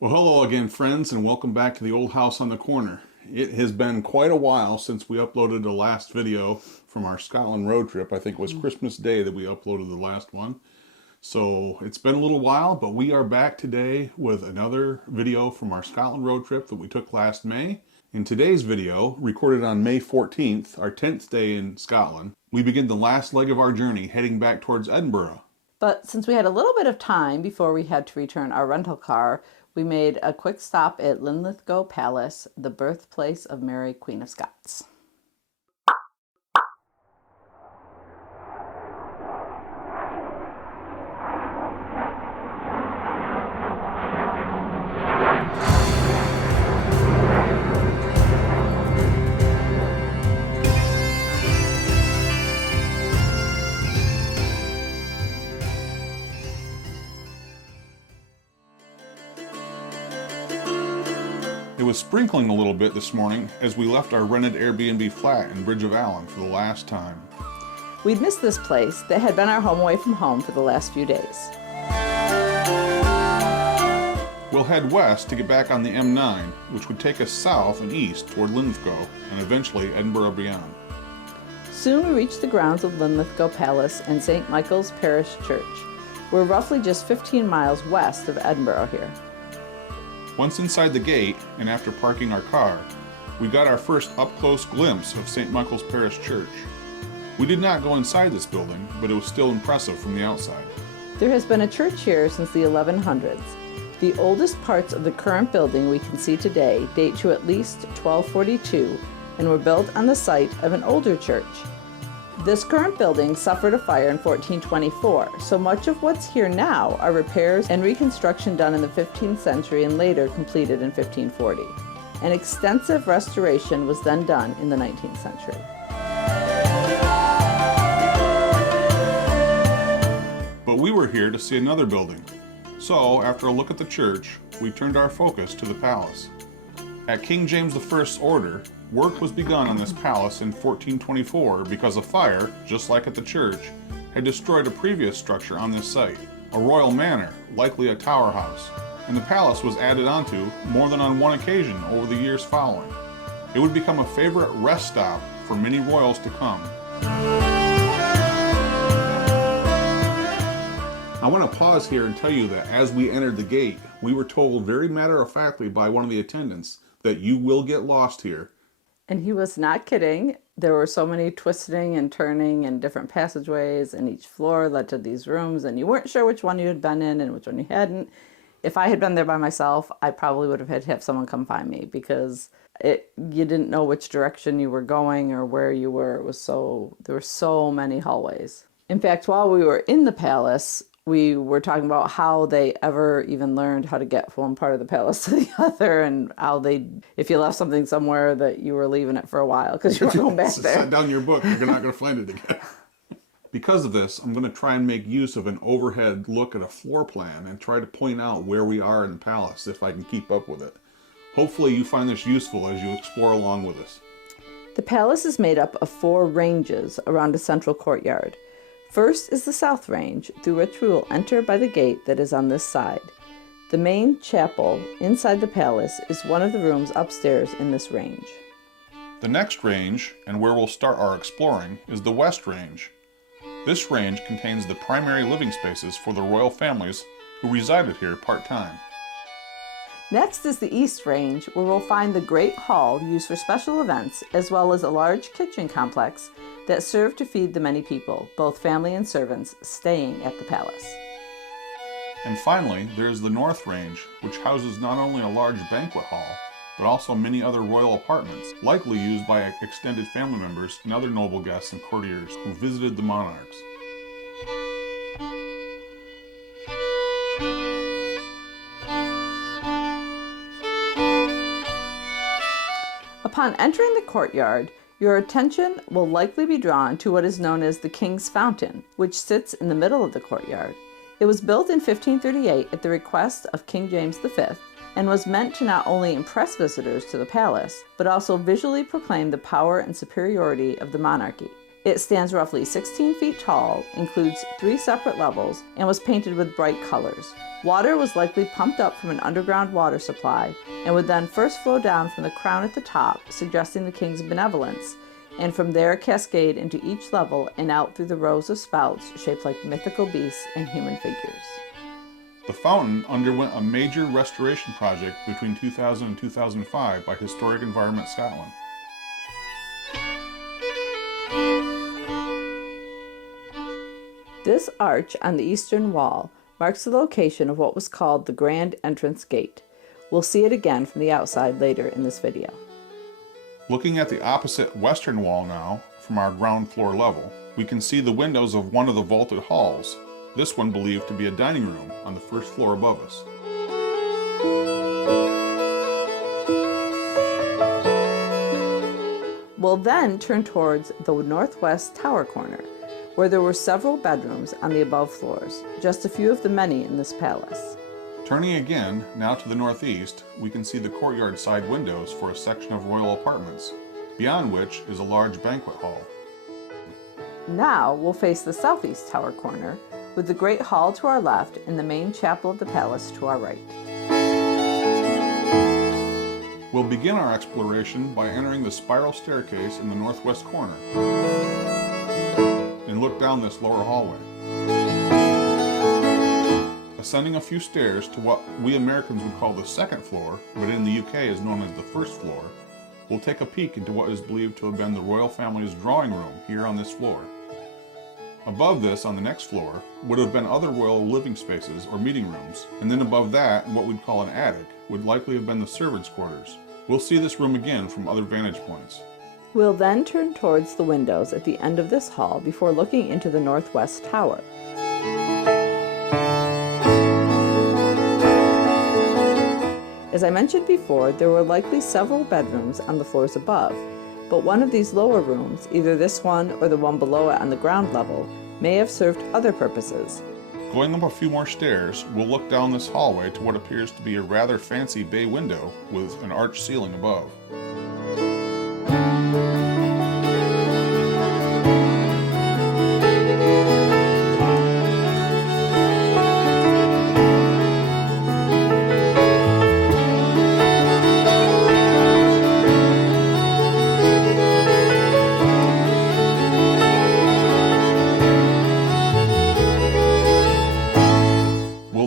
Well, hello again, friends, and welcome back to the old house on the corner. It has been quite a while since we uploaded the last video from our Scotland road trip. I think it was Christmas Day that we uploaded the last one. So it's been a little while, but we are back today with another video from our Scotland road trip that we took last May. In today's video, recorded on May 14th, our 10th day in Scotland, we begin the last leg of our journey heading back towards Edinburgh. But since we had a little bit of time before we had to return our rental car, we made a quick stop at Linlithgow Palace, the birthplace of Mary, Queen of Scots. It was sprinkling a little bit this morning as we left our rented Airbnb flat in Bridge of Allan for the last time. We'd missed this place that had been our home away from home for the last few days. We'll head west to get back on the M9, which would take us south and east toward Linlithgow and eventually Edinburgh beyond. Soon we reached the grounds of Linlithgow Palace and St. Michael's Parish Church. We're roughly just 15 miles west of Edinburgh here. Once inside the gate, and after parking our car, we got our first up-close glimpse of St. Michael's Parish Church. We did not go inside this building, but it was still impressive from the outside. There has been a church here since the 1100s. The oldest parts of the current building we can see today date to at least 1242 and were built on the site of an older church. This current building suffered a fire in 1424, so much of what's here now are repairs and reconstruction done in the 15th century and later completed in 1540. An extensive restoration was then done in the 19th century. But we were here to see another building. So, after a look at the church, we turned our focus to the palace. At King James I's order, work was begun on this palace in 1424 because a fire, just like at the church, had destroyed a previous structure on this site, a royal manor, likely a tower house, and the palace was added onto more than on one occasion over the years following. It would become a favorite rest stop for many royals to come. I want to pause here and tell you that as we entered the gate, we were told very matter-of-factly by one of the attendants that you will get lost here. And he was not kidding. There were so many twisting and turning and different passageways, and each floor led to these rooms, and you weren't sure which one you had been in and which one you hadn't. If I had been there by myself, I probably would have had to have someone come find me because you didn't know which direction you were going or where you were. There were so many hallways. In fact, while we were in the palace, we were talking about how they ever even learned how to get from one part of the palace to the other, and how if you left something somewhere, that you were leaving it for a while because you were going back there. Set down your book, you're not going to find it again. Because of this, I'm going to try and make use of an overhead look at a floor plan and try to point out where we are in the palace if I can keep up with it. Hopefully you find this useful as you explore along with us. The palace is made up of 4 ranges around a central courtyard. First is the south range, through which we will enter by the gate that is on this side. The main chapel inside the palace is one of the rooms upstairs in this range. The next range, and where we'll start our exploring, is the west range. This range contains the primary living spaces for the royal families who resided here part-time. Next is the east range, where we'll find the great hall used for special events, as well as a large kitchen complex that served to feed the many people, both family and servants, staying at the palace. And finally, there is the north range, which houses not only a large banquet hall, but also many other royal apartments, likely used by extended family members and other noble guests and courtiers who visited the monarchs. Upon entering the courtyard, your attention will likely be drawn to what is known as the King's Fountain, which sits in the middle of the courtyard. It was built in 1538 at the request of King James V and was meant to not only impress visitors to the palace, but also visually proclaim the power and superiority of the monarchy. It stands roughly 16 feet tall, includes 3 separate levels, and was painted with bright colors. Water was likely pumped up from an underground water supply and would then first flow down from the crown at the top, suggesting the king's benevolence, and from there cascade into each level and out through the rows of spouts shaped like mythical beasts and human figures. The fountain underwent a major restoration project between 2000 and 2005 by Historic Environment Scotland. This arch on the eastern wall marks the location of what was called the Grand Entrance Gate. We'll see it again from the outside later in this video. Looking at the opposite western wall now, from our ground floor level, we can see the windows of one of the vaulted halls, this one believed to be a dining room on the first floor above us. We'll then turn towards the northwest tower corner, where there were several bedrooms on the above floors, just a few of the many in this palace. Turning again, now to the northeast, we can see the courtyard side windows for a section of royal apartments, beyond which is a large banquet hall. Now we'll face the southeast tower corner, with the Great Hall to our left and the main chapel of the palace to our right. We'll begin our exploration by entering the spiral staircase in the northwest corner and look down this lower hallway. Ascending a few stairs to what we Americans would call the second floor, but in the UK is known as the first floor, we'll take a peek into what is believed to have been the royal family's drawing room here on this floor. Above this, on the next floor, would have been other royal living spaces or meeting rooms, and then above that, what we'd call an attic, would likely have been the servants' quarters. We'll see this room again from other vantage points. We'll then turn towards the windows at the end of this hall before looking into the northwest tower. As I mentioned before, there were likely several bedrooms on the floors above, but one of these lower rooms, either this one or the one below it on the ground level, may have served other purposes. Going up a few more stairs, we'll look down this hallway to what appears to be a rather fancy bay window with an arched ceiling above.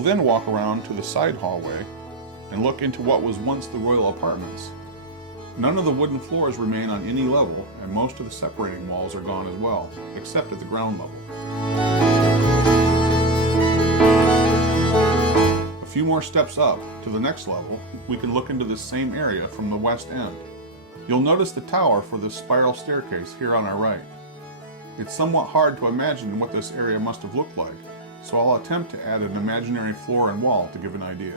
Then walk around to the side hallway and look into what was once the royal apartments. None of the wooden floors remain on any level, and most of the separating walls are gone as well, except at the ground level. A few more steps up to the next level, we can look into this same area from the west end. You'll notice the tower for this spiral staircase here on our right. It's somewhat hard to imagine what this area must have looked like, so I'll attempt to add an imaginary floor and wall to give an idea.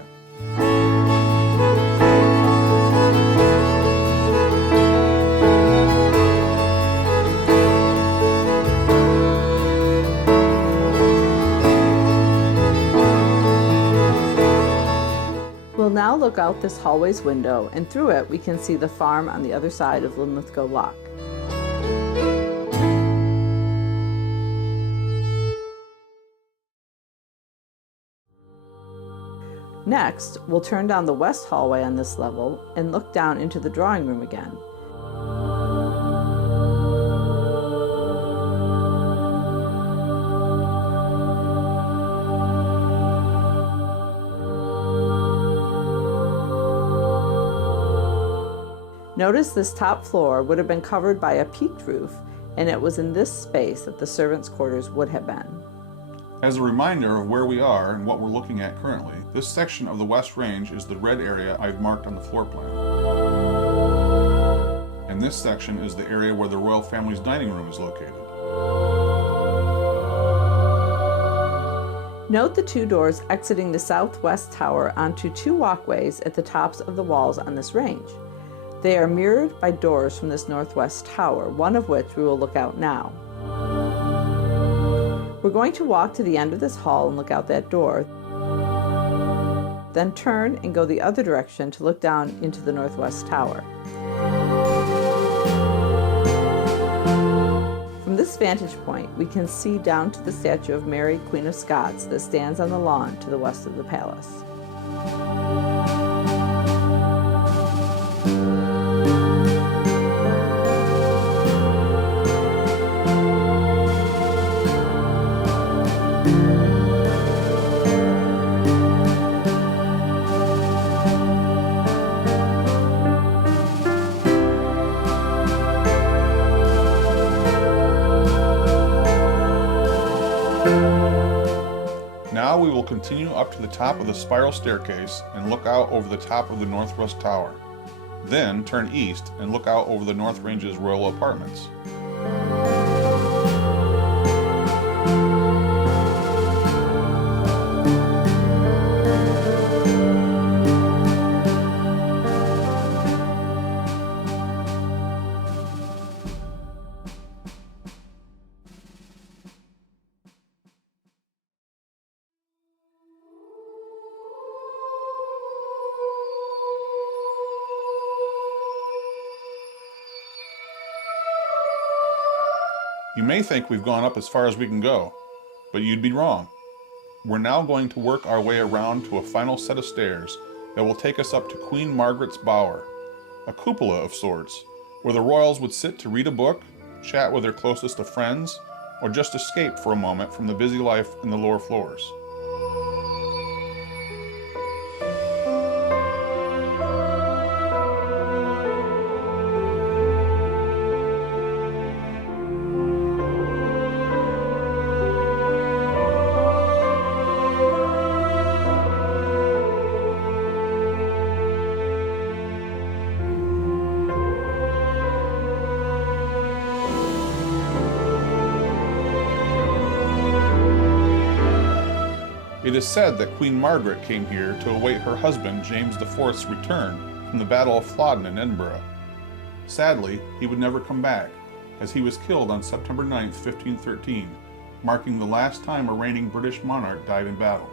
We'll now look out this hallway's window, and through it we can see the farm on the other side of Linlithgow Loch. Next, we'll turn down the west hallway on this level and look down into the drawing room again. Notice this top floor would have been covered by a peaked roof, and it was in this space that the servants' quarters would have been. As a reminder of where we are and what we're looking at currently, this section of the West Range is the red area I've marked on the floor plan. And this section is the area where the royal family's dining room is located. Note the two doors exiting the southwest tower onto two walkways at the tops of the walls on this range. They are mirrored by doors from this northwest tower, one of which we will look out now. We're going to walk to the end of this hall and look out that door, then turn and go the other direction to look down into the northwest tower. From this vantage point, we can see down to the statue of Mary, Queen of Scots, that stands on the lawn to the west of the palace. Now we will continue up to the top of the spiral staircase and look out over the top of the northwest tower. Then turn east and look out over the North Range's royal apartments. You may think we've gone up as far as we can go, but you'd be wrong. We're now going to work our way around to a final set of stairs that will take us up to Queen Margaret's bower, a cupola of sorts, where the royals would sit to read a book, chat with their closest of friends, or just escape for a moment from the busy life in the lower floors. It is said that Queen Margaret came here to await her husband James IV's return from the Battle of Flodden in Edinburgh. Sadly, he would never come back, as he was killed on September 9, 1513, marking the last time a reigning British monarch died in battle.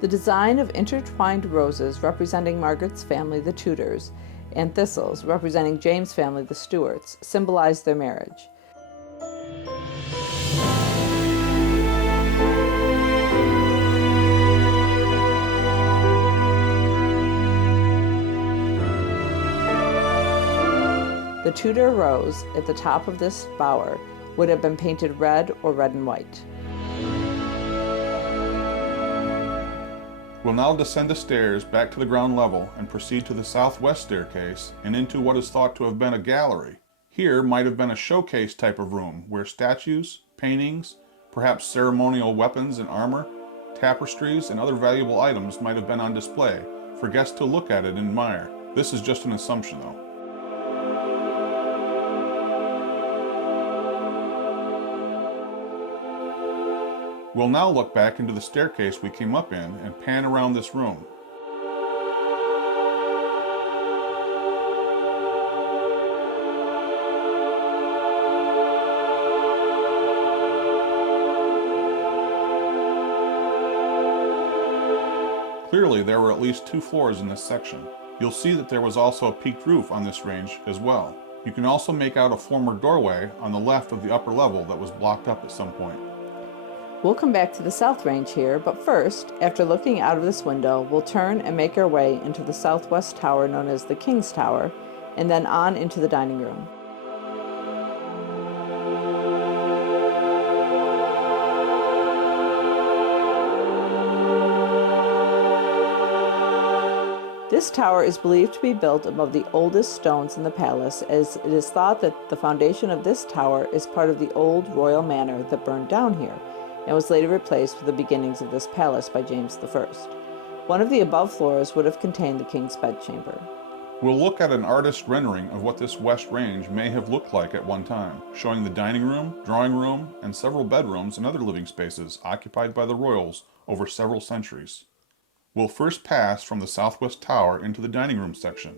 The design of intertwined roses representing Margaret's family, the Tudors, and thistles representing James' family, the Stuarts, symbolize their marriage. The Tudor rose at the top of this bower would have been painted red or red and white. We'll now descend the stairs back to the ground level and proceed to the southwest staircase and into what is thought to have been a gallery. Here might have been a showcase type of room where statues, paintings, perhaps ceremonial weapons and armor, tapestries, and other valuable items might have been on display for guests to look at it and admire. This is just an assumption though. We'll now look back into the staircase we came up in and pan around this room. Clearly, there were at least 2 floors in this section. You'll see that there was also a peaked roof on this range as well. You can also make out a former doorway on the left of the upper level that was blocked up at some point. We'll come back to the south range here, but first, after looking out of this window, we'll turn and make our way into the southwest tower known as the King's Tower, and then on into the dining room. This tower is believed to be built above the oldest stones in the palace, as it is thought that the foundation of this tower is part of the old royal manor that burned down here, and was later replaced with the beginnings of this palace by James I. One of the above floors would have contained the king's bedchamber. We'll look at an artist's rendering of what this west range may have looked like at one time, showing the dining room, drawing room, and several bedrooms and other living spaces occupied by the royals over several centuries. We'll first pass from the southwest tower into the dining room section.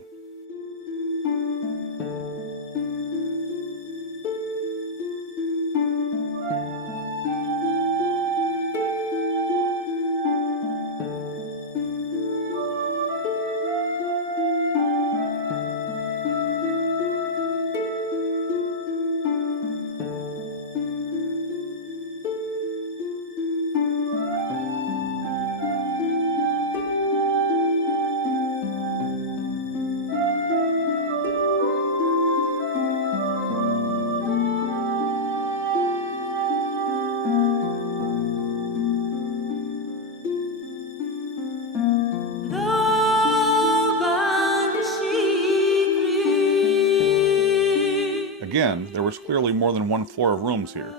again, there was clearly more than one floor of rooms here.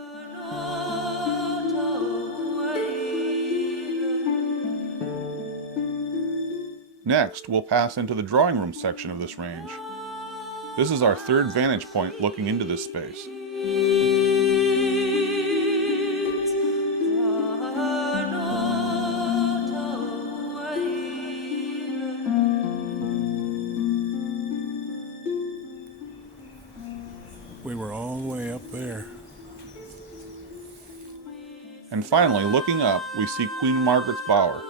Next, we'll pass into the drawing room section of this range. This is our third vantage point looking into this space. We were all the way up there. And finally, looking up, we see Queen Margaret's Bower.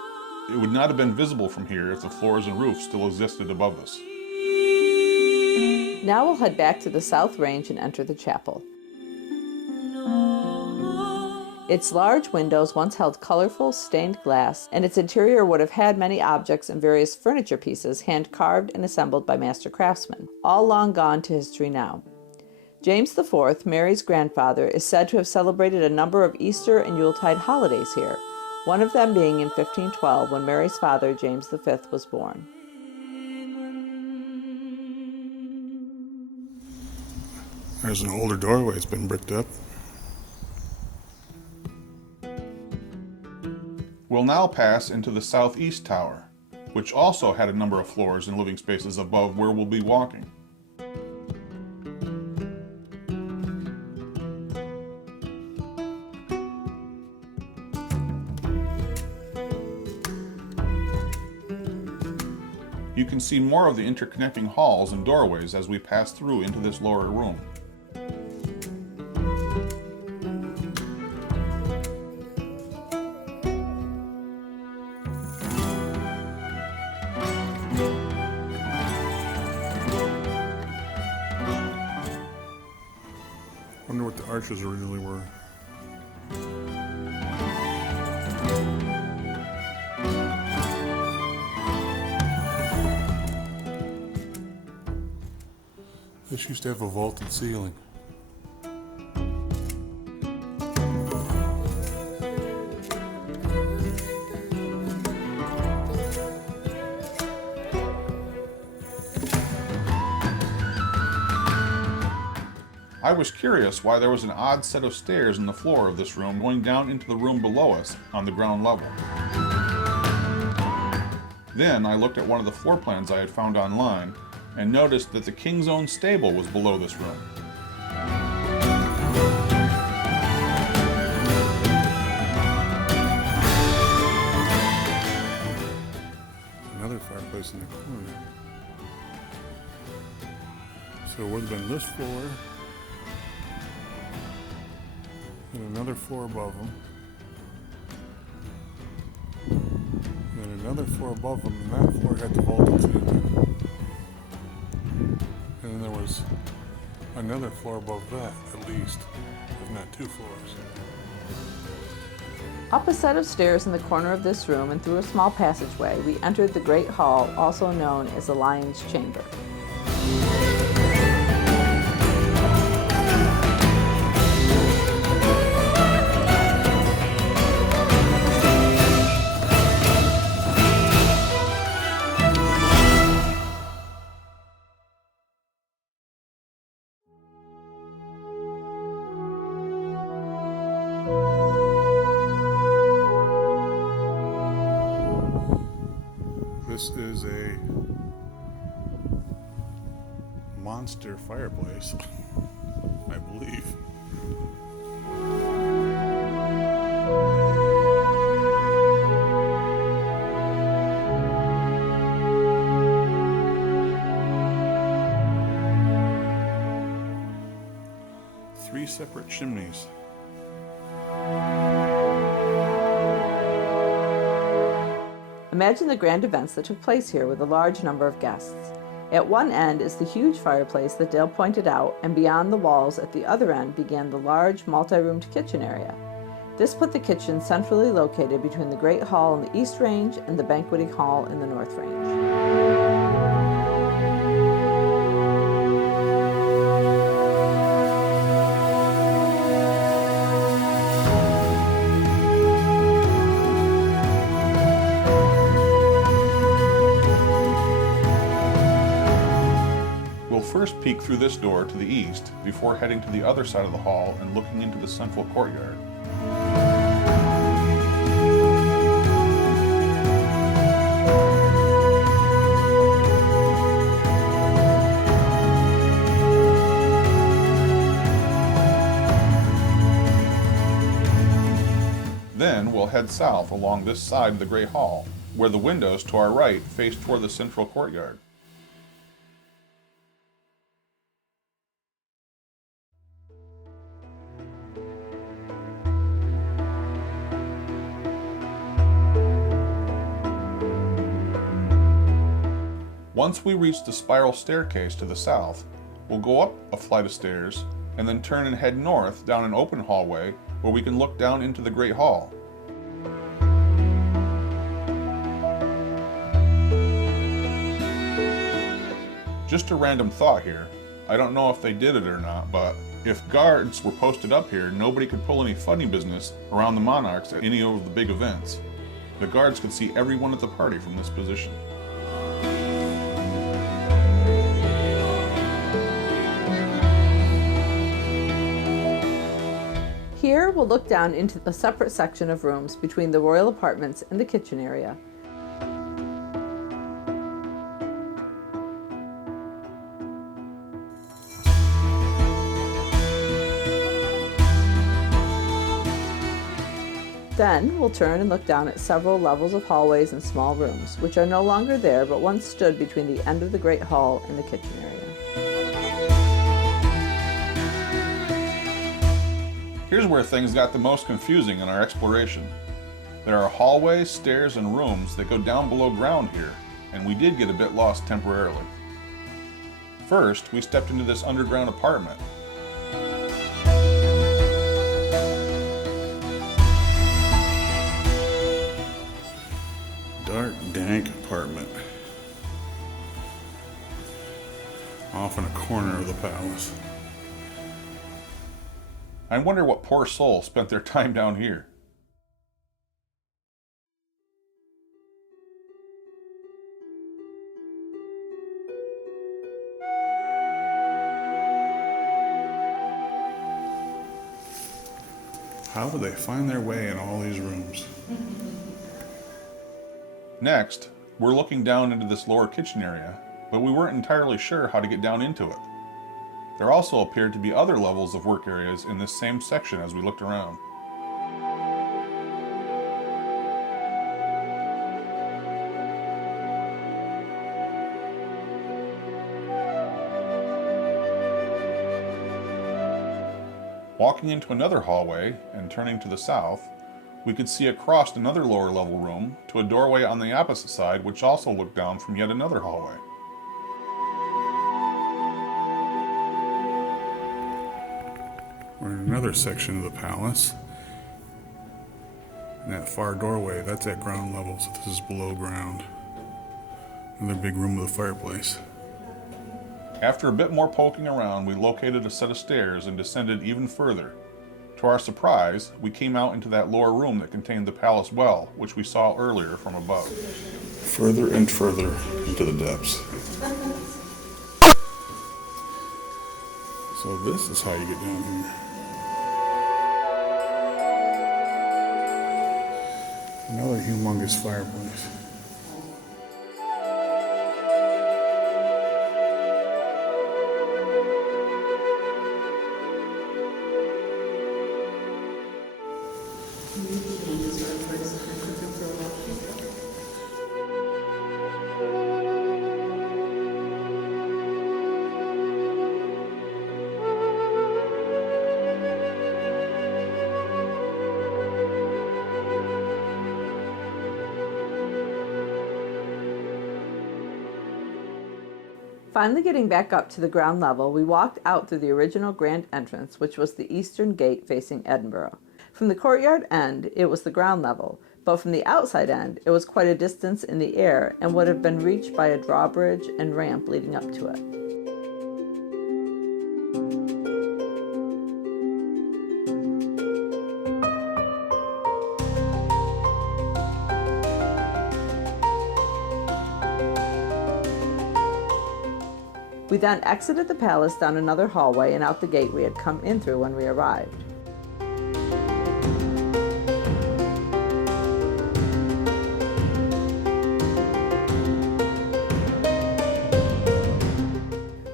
It would not have been visible from here if the floors and roof still existed above us. Now we'll head back to the South Range and enter the chapel. Its large windows once held colorful, stained glass, and its interior would have had many objects and various furniture pieces hand-carved and assembled by master craftsmen, all long gone to history now. James IV, Mary's grandfather, is said to have celebrated a number of Easter and Yuletide holidays here, one of them being in 1512 when Mary's father, James V, was born. There's an older doorway, it's been bricked up. We'll now pass into the southeast tower, which also had a number of floors and living spaces above where we'll be walking. You can see more of the interconnecting halls and doorways as we pass through into this lower room. Wonder what the arches originally were. This used to have a vaulted ceiling. I was curious why there was an odd set of stairs in the floor of this room going down into the room below us on the ground level. Then I looked at one of the floor plans I had found online and noticed that the King's Own stable was below this room. Another fireplace in the corner. So it would have been this floor, and another floor above them, and another floor above them, and that floor had the vaulted ceiling. And then there was another floor above that, at least, if not two floors. Up a set of stairs in the corner of this room and through a small passageway, we entered the Great Hall, also known as the Lion's Chamber. This is a monster fireplace, I believe. Three separate chimneys. Imagine the grand events that took place here with a large number of guests. At one end is the huge fireplace that Dale pointed out, and beyond the walls at the other end began the large multi-roomed kitchen area. This put the kitchen centrally located between the Great Hall in the East Range and the Banqueting Hall in the North Range. We'll first first peek through this door to the east before heading to the other side of the hall and looking into the central courtyard. Then we'll head south along this side of the Great Hall, where the windows to our right face toward the central courtyard. Once we reach the spiral staircase to the south, we'll go up a flight of stairs and then turn and head north down an open hallway where we can look down into the Great Hall. Just a random thought here. I don't know if they did it or not, but if guards were posted up here, nobody could pull any funny business around the monarchs at any of the big events. The guards could see everyone at the party from this position. Here we'll look down into a separate section of rooms between the royal apartments and the kitchen area. Then we'll turn and look down at several levels of hallways and small rooms, which are no longer there but once stood between the end of the Great Hall and the kitchen area. Here's where things got the most confusing in our exploration. There are hallways, stairs, and rooms that go down below ground here, and we did get a bit lost temporarily. First, we stepped into this underground apartment. Dark, dank apartment. Off in a corner of the palace. I wonder what poor soul spent their time down here. How would they find their way in all these rooms? Next, we're looking down into this lower kitchen area, but we weren't entirely sure how to get down into it. There also appeared to be other levels of work areas in this same section as we looked around. Walking into another hallway and turning to the south, we could see across another lower level room to a doorway on the opposite side which also looked down from yet another hallway. We're in another section of the palace. And that far doorway, that's at ground level, so this is below ground. Another big room with a fireplace. After a bit more poking around, we located a set of stairs and descended even further. To our surprise, we came out into that lower room that contained the palace well, which we saw earlier from above. Further and further into the depths. So this is how you get down here. Another humongous fireplace. Finally getting back up to the ground level, we walked out through the original grand entrance, which was the eastern gate facing Edinburgh. From the courtyard end, it was the ground level, but from the outside end, it was quite a distance in the air and would have been reached by a drawbridge and ramp leading up to it. We then exited the palace down another hallway and out the gate we had come in through when we arrived.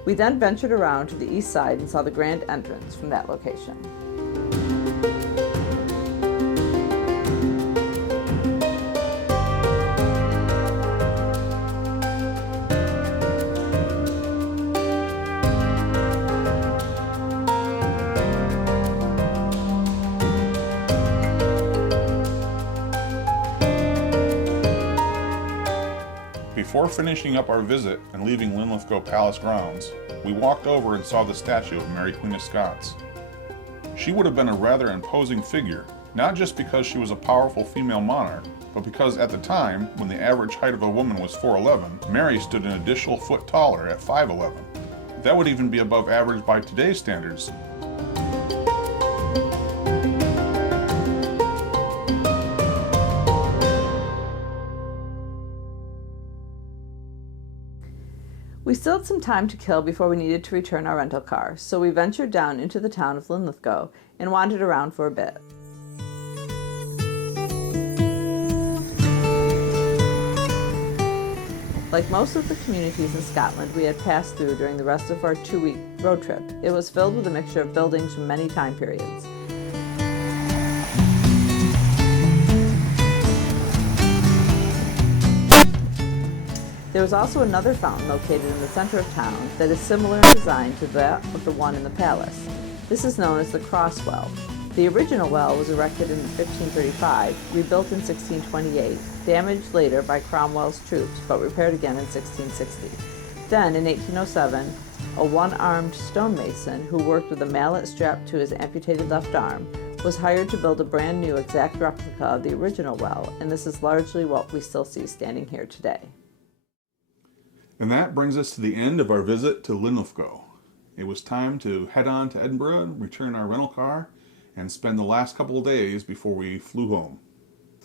We then ventured around to the east side and saw the grand entrance from that location. Before finishing up our visit and leaving Linlithgow Palace grounds, we walked over and saw the statue of Mary Queen of Scots. She would have been a rather imposing figure, not just because she was a powerful female monarch, but because at the time, when the average height of a woman was 4'11", Mary stood an additional foot taller at 5'11". That would even be above average by today's standards. We still had some time to kill before we needed to return our rental car, so we ventured down into the town of Linlithgow and wandered around for a bit. Like most of the communities in Scotland we had passed through during the rest of our 2-week road trip, it was filled with a mixture of buildings from many time periods. There was also another fountain located in the center of town that is similar in design to that of the one in the palace. This is known as the Cross Well. The original well was erected in 1535, rebuilt in 1628, damaged later by Cromwell's troops, but repaired again in 1660. Then, in 1807, a one-armed stonemason who worked with a mallet strapped to his amputated left arm was hired to build a brand new exact replica of the original well, and this is largely what we still see standing here today. And that brings us to the end of our visit to Linlithgow. It was time to head on to Edinburgh, return our rental car, and spend the last couple of days before we flew home.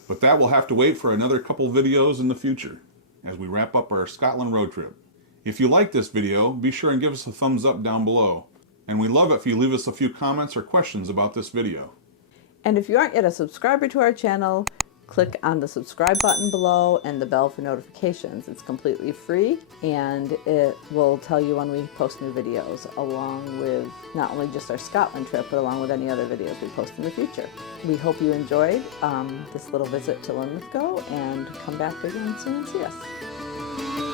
But that will have to wait for another couple videos in the future as we wrap up our Scotland road trip. If you like this video, be sure and give us a thumbs up down below. And we'd love it if you leave us a few comments or questions about this video. And if you aren't yet a subscriber to our channel, click on the subscribe button below and the bell for notifications. It's completely free and it will tell you when we post new videos, along with not only just our Scotland trip, but along with any other videos we post in the future. We hope you enjoyed this little visit to Linlithgow and come back again soon and see us.